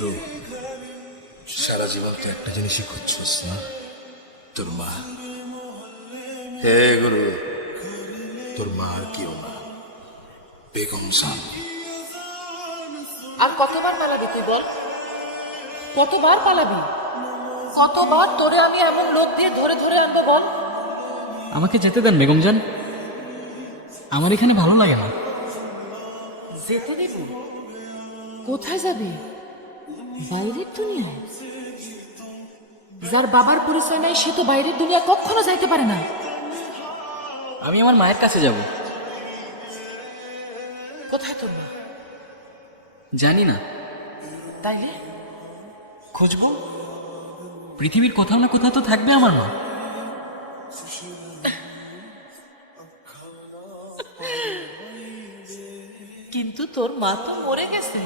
গুরু, সারা জীবন তো একটা জিনিসই খুঁজছিস না, তোর মা। হে গুরু, তোর মা আর কেউ না, বেগম জান। আর কতবার পালাবি তুই বল? কতবার পালাবি? কতবার তোরে আমি এমন লোক দিয়ে ধরে ধরে আনবো বল? আমাকে যেতে দেন বেগম জান, আমার এখানে ভালো লাগে না। যেতে দেব? কোথায় যাবি? বাইরের দুনিয়ায়? যার বাবার পরিচয় নাই সে তো বাইরের দুনিয়া কখনো যাইতে পারে না। আমি আমার মায়ের কাছে যাব। কোথায় তোর মা? জানি না, তাইলে খুঁজবো। পৃথিবীর কোথাও না কোথাও তো থাকবে আমার মা। কিন্তু তোর মা তো মরে গেছে।